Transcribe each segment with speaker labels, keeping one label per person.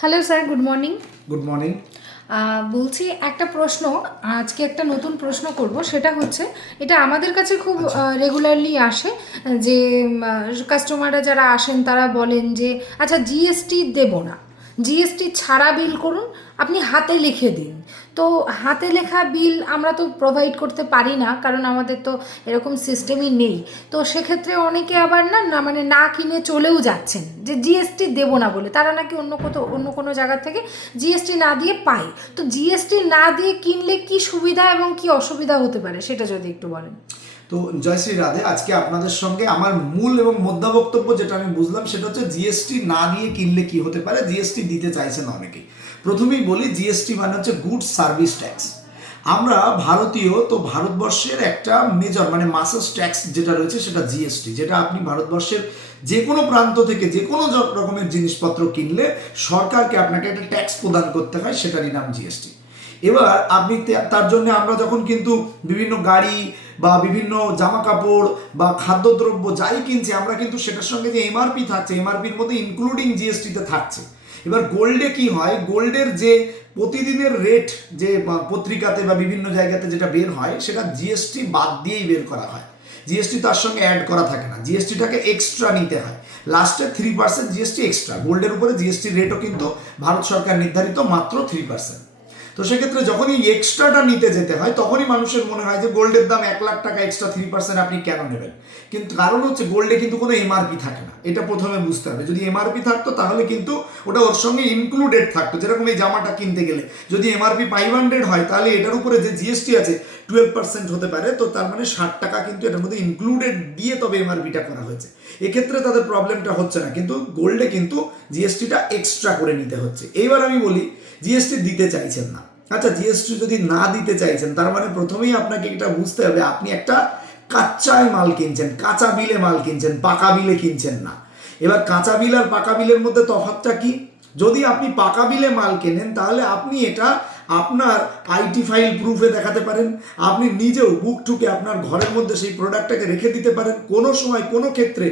Speaker 1: Hello sir good morning
Speaker 2: good morning
Speaker 1: বলছি একটা প্রশ্ন আজকে একটা নতুন প্রশ্ন করব সেটা হচ্ছে এটা আমাদের কাছে খুব রেগুলারলি আসে যে কাস্টমাররা যারা আসেন তারা বলেন যে আচ্ছা জিএসটি দেব না। জিএসটি ছাড়া বিল করুন, আপনি হাতে লিখে দিন। তো হাতে লেখা বিল আমরা তো প্রোভাইড করতে পারি না, কারণ আমাদের তো এরকম সিস্টেমই নেই। তো সেক্ষেত্রে অনেকে আবার না না মানে না কিনে চলেও যাচ্ছেন। যে জিএসটি দেবো না বলে, তারা নাকি অন্য কোথাও, অন্য কোনো জায়গা থেকে জিএসটি না দিয়ে পায়। তো জিএসটি না দিয়ে কিনলে কি সুবিধা এবং কি অসুবিধা হতে পারে, সেটা যদি একটু বলেন।
Speaker 2: তো জয়শ্রী রাধে, আজকে আপনাদের সঙ্গে আমার মূল এবং মধ্য বক্তব্য যেটা আমি বুঝলাম সেটা হচ্ছে জিএসটি না দিয়ে কিনলে কি হতে পারে? জিএসটি দিতে চাইছেন অনেকেই। প্রথমেই বলি জিএসটি মানে হচ্ছে গুড সার্ভিস ট্যাক্স আমরা ভারতীয়, তো ভারতবর্ষের একটা মেজর মানে মাসাস ট্যাক্স যেটা রয়েছে সেটা জিএসটি যেটা আপনি ভারতবর্ষের যে কোনো প্রান্ত থেকে যে কোনো রকমের জিনিসপত্র কিনলে সরকারকে আপনাকে একটা ট্যাক্স প্রদান করতে হয়, সেটারই নাম জিএসটি এবার আপনি তার জন্য আমরা যখন কিন্তু বিভিন্ন গাড়ি বা বিভিন্ন জামা কাপড় বা খাদ্যদ্রব্য যাই কিনছি, আমরা কিন্তু সেটার সঙ্গে যে এমআরপি থাকছে এমআরপির মধ্যে ইনক্লুডিং জিএসটিতে থাকছে। এবার গোল্ডে কি হয়? গোল্ডের যে প্রতিদিনের রেট যে পত্রিকাতে বা বিভিন্ন জায়গাতে যেটা বের হয়, সেটা জিএসটি বাদ দিয়েই বের করা হয়। জিএসটি তার সঙ্গে অ্যাড করা থাকে না। জিএসটিটাকে এক্সট্রা নিতে হয়। লাস্টে থ্রি পার্সেন্ট জিএসটি এক্সট্রা গোল্ডের উপরে জিএসটি রেটও কিন্তু ভারত সরকার নির্ধারিত মাত্র থ্রি পার্সেন্ট তো সেক্ষেত্রে যখনই এক্সট্রাটা নিতে যেতে হয়, তখনই মানুষের মনে হয় যে গোল্ডের দাম এক লাখ টাকা এক্সট্রা থ্রি পার্সেন্ট আপনি কেন নেবেন? কিন্তু কারণ হচ্ছে গোল্ডে কিন্তু কোনো এমআরপি থাকে না। এটা প্রথমে বুঝতে হবে। যদি এমআরপি থাকতো, তাহলে কিন্তু ওটা ওর সঙ্গে ইনক্লুডেড থাকতো। যেরকম এই জামাটা কিনতে গেলে। যদি এমআরপি ফাইভ হান্ড্রেড হয়, তাহলে এটার উপরে যে জিএসটি আছে টুয়েলভ পার্সেন্ট হতে পারে। তো তার মানে ষাট টাকা কিন্তু এটার মধ্যে ইনক্লুডেড দিয়ে তবে এমআরপিটা করা হয়েছে। এক্ষেত্রে তাদের প্রবলেমটা হচ্ছে না। কিন্তু গোল্ডে কিন্তু জিএসটিটা এক্সট্রা করে নিতে হচ্ছে। এইবার আমি বলি জিএসটি দিতে চাইছেন না। আচ্ছা জিএসটি যদি না দিতে চাইছেন, তার মানে প্রথমেই আপনাকে এটা বুঝতে হবে, আপনি একটা কাঁচায় মাল কিনছেন, কাঁচা বিলে মাল কিনছেন, পাকা বিলে কিনছেন না। এবার কাঁচা বিল আর পাকা বিলের মধ্যে তফাৎটা কি? যদি আপনি পাকা বিলে মাল কেনেন, তাহলে আপনি এটা আপনার আইটি ফাইল প্রুফে দেখাতে পারেন, আপনি নিজেও বুক ঠুকে আপনার ঘরের মধ্যে সেই প্রোডাক্টটাকে রেখে দিতে পারেন। কোনো সময়, কোনো ক্ষেত্রে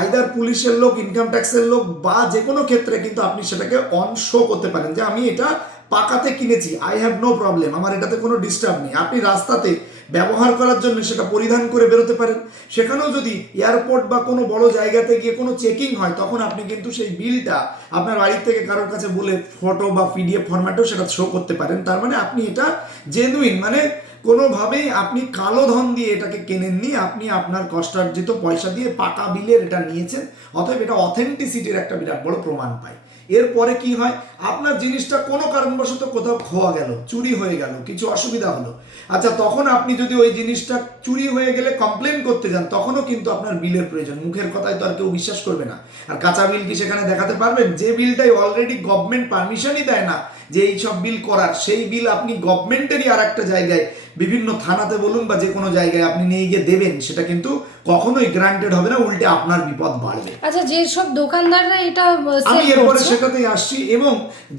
Speaker 2: আইদার পুলিশের লোক ইনকাম ট্যাক্সের লোক বা যে কোনো ক্ষেত্রে কিন্তু আপনি সেটাকে অন শো করতে পারেন যে আমি এটা পাকাতে কিনেছি আই হ্যাভ নো প্রবলেম আমার এটাতে কোনো ডিস্টার্ব নেই। আপনি রাস্তাতে ব্যবহার করার জন্য সেটা পরিধান করে বেরোতে পারেন। সেখানেও যদি এয়ারপোর্ট বা কোনো বড় জায়গাতে গিয়ে কোনো চেকিং হয়, তখন আপনি কিন্তু সেই বিলটা আপনার বাড়ির থেকে কারোর কাছে বলে ফটো বা পিডিএফ ফরম্যাটেও সেটা শো করতে পারেন। তার মানে আপনি এটা জেনুইন মানে কোনোভাবেই আপনি কালো ধন দিয়ে এটাকে কেনেননি, আপনি আপনার কষ্টার্জিত পয়সা দিয়ে পাকা বিলের এটা নিয়েছেন, অতএব এটা অথেন্টিসিটির একটা বিরাট বড় প্রমাণ পায়। এরপরে কি হয়? আপনার জিনিসটা কোনো কারণবশত কোথাও খোয়া গেল, চুরি হয়ে গেল, কিছু অসুবিধা হলো। আচ্ছা তখন আপনি যদি ওই জিনিসটা চুরি হয়ে গেলে কমপ্লেন করতে যান, তখনও কিন্তু আপনার বিলের প্রয়োজন। মুখের কথায় তো আর কেউ বিশ্বাস করবে না। আর কাঁচা বিল কি সেখানে দেখাতে পারবেন? যে বিলটাই অলরেডি গভর্নমেন্ট পারমিশনই দেয় না যে এই সব বিল করার সেই বিল আপনি গভর্নমেন্টেরই আর একটা জায়গায় বিভিন্ন থানাতে বলুন বা যে কোনো জায়গায় আপনি নিয়ে গিয়ে দেবেন সেটা কিন্তু কখনোই গ্রান্টেড হবে না উল্টে আপনার বিপদ বাড়বে।
Speaker 1: আচ্ছা যেসব দোকানদাররা এটা
Speaker 2: আমি এরপরে সেটাতেই আসছি এবং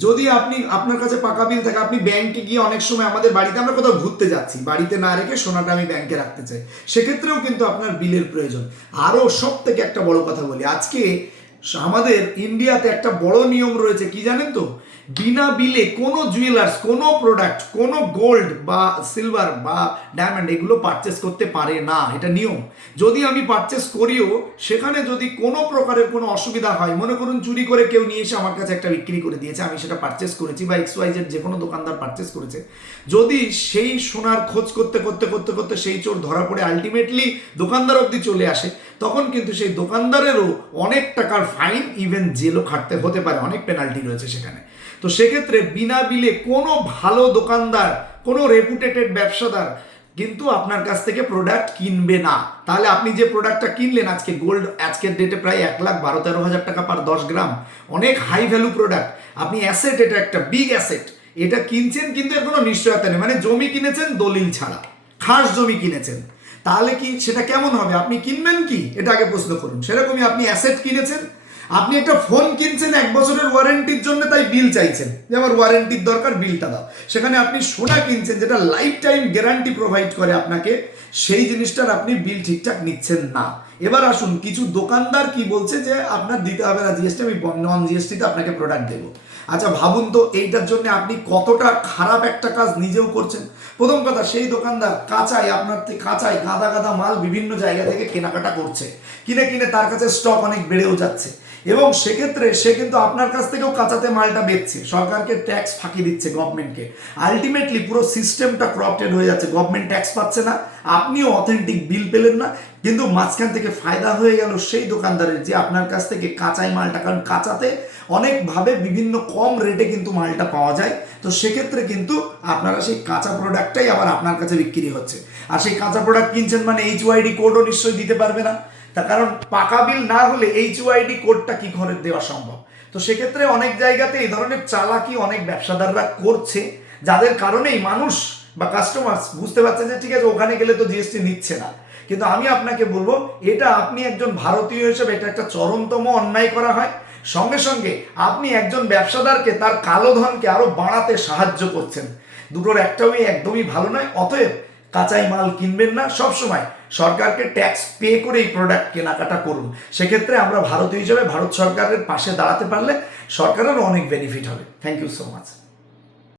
Speaker 2: যদি আপনি আপনার কাছে পাকা বিল থাকে আপনি ব্যাংকে গিয়ে অনেক সময় আমাদের বাড়িতে আমরা কোথাও ঘুরতে যাচ্ছি বাড়িতে না রেখে সোনাটা আমি ব্যাংকে রাখতে চাই সেক্ষেত্রেও কিন্তু আপনার বিলের প্রয়োজন। আরও সব থেকে একটা বড় কথা বলি আজকে আমাদের ইন্ডিয়াতে একটা বড় নিয়ম রয়েছে, কি জানেন তো? বিনা বিলে কোনো জুয়েলার্স কোনো প্রোডাক্ট কোনো গোল্ড বা সিলভার বা ডায়মন্ড এগুলো পারচেস করতে পারে না, এটা নিয়ম। যদি আমি পারচেস করিও, সেখানে যদি কোনো প্রকারের কোনো অসুবিধা হয়, মনে করুন চুরি করে কেউ নিয়ে এসে আমার কাছে একটা বিক্রি করে দিয়েছে, আমি সেটা পারচেস করেছি বা এক্স ওয়াইজের যে কোনো দোকানদার পারচেস করেছে, যদি সেই সোনার খোঁজ করতে করতে করতে করতে সেই চোর ধরা পড়ে আলটিমেটলি দোকানদার অবধি চলে আসে, তখন কিন্তু সেই দোকানদারেরও অনেক টাকার ফাইন ইভেন জেলও খাটতে হতে পারে, অনেক পেনাল্টি রয়েছে সেখানে। তো সেক্ষেত্রে বিনা বিলে কোনো ভালো দোকানদার, কোনো রেপুটেটেড ব্যবসাদার কিন্তু আপনার কাছ থেকে প্রোডাক্ট কিনবে না। তাহলে আপনি যে প্রোডাক্টটা কিনলেন আজকে গোল্ড আজকের ডেটে প্রায় এক লাখ বারো, তেরো হাজার টাকা পার দশ গ্রাম, অনেক হাই ভ্যালু প্রোডাক্ট আপনি অ্যাসেট এটা একটা বিগ অ্যাসেট এটা কিনছেন কিন্তু এর কোনো নিশ্চয়তা নেই। মানে জমি কিনেছেন, দলিল ছাড়া। খাস জমি কিনেছেন। তাহলে কি সেটা কেমন হবে? আপনি কিনবেন কি? এটা আগে প্রশ্ন করুন। সেরকমই আপনি অ্যাসেট কিনেছেন আপনি একটা ফোন কিনছেন এক বছরের ওয়ারেন্টির জন্য, তাই বিল চাইছেন। যে আমার ওয়ারেন্টির দরকার বিলটা দাও। সেখানে আপনি সোনা কিনছেন, যেটা লাইফ টাইম গ্যারান্টি প্রোভাইড করে আপনাকে, সেই জিনিসটার আপনি বিল ঠিকঠাক নিচ্ছেন না। এবার আসুন, কিছু দোকানদার কি বলছে যে, আপনার দিতে হবে না জিএসটি আমি নন জিএসটিতে আপনাকে প্রোডাক্ট দেবো। আচ্ছা ভাবুন তো, এইটার জন্য আপনি কতটা খারাপ একটা কাজ নিজেও করছেন। প্রথম কথা, সেই দোকানদার কাঁচাই আপনার কাঁচাই গাদা গাদা মাল বিভিন্ন জায়গা থেকে কেনাকাটা করছে। কিনে কিনে তার কাছে স্টক অনেক বেড়েও যাচ্ছে। এবং সেক্ষেত্রে সে কিন্তু আপনার কাছ থেকেও কাঁচাতে মালটা বেচছে। সরকারকে ট্যাক্স ফাঁকি দিচ্ছে গভর্নমেন্টকে আলটিমেটলি পুরো সিস্টেমটা ক্রপটেড হয়ে যাচ্ছে। গভর্নমেন্ট ট্যাক্স পাচ্ছে না। আপনিও অথেন্টিক বিল পেলেন না। কিন্তু মাঝখান থেকে ফায়দা হয়ে গেল সেই দোকানদারের যে আপনার কাছ থেকে কাঁচাই মালটা। কারণ কাঁচাতে অনেকভাবে বিভিন্ন কম রেটে কিন্তু মালটা পাওয়া যায়। তো সেক্ষেত্রে কিন্তু আপনারা সেই কাঁচা প্রোডাক্টটাই আবার আপনার কাছে বিক্রি হচ্ছে। আর সেই কাঁচা প্রোডাক্ট কিনছেন মানে এইচ ওয়াইডি কোডও নিশ্চয়ই দিতে পারবে না। তার কারণ পাকা বিল না হলে এইচ ওয়াইডি কোডটা কি করে দেওয়া সম্ভব? তো সেক্ষেত্রে অনেক জায়গাতে এই ধরনের চালাকি অনেক ব্যবসাদাররা করছে, যাদের কারণেই মানুষ বা কাস্টমার বুঝতে পারছে যে ঠিক আছে, ওখানে গেলে তো জিএসটি নিচ্ছে না। কিন্তু আমি আপনাকে বলব, এটা আপনি একজন ভারতীয় হিসেবে এটা একটা চরমতম অন্যায় করা হয়। সঙ্গে সঙ্গে আপনি একজন ব্যবসাদারকে তার কালো ধনকে আরও বাড়াতে সাহায্য করছেন। দুটোর একটাই একদমই ভালো নয়, অতএব কাঁচাই মাল কিনবেন না। সবসময় সরকারকে ট্যাক্স পে করে এই প্রোডাক্ট কেনাকাটা করুন। সেক্ষেত্রে আমরা ভারতীয় হিসেবে ভারত সরকারের পাশে দাঁড়াতে পারলে সরকারের অনেক বেনিফিট হবে। Thank you so much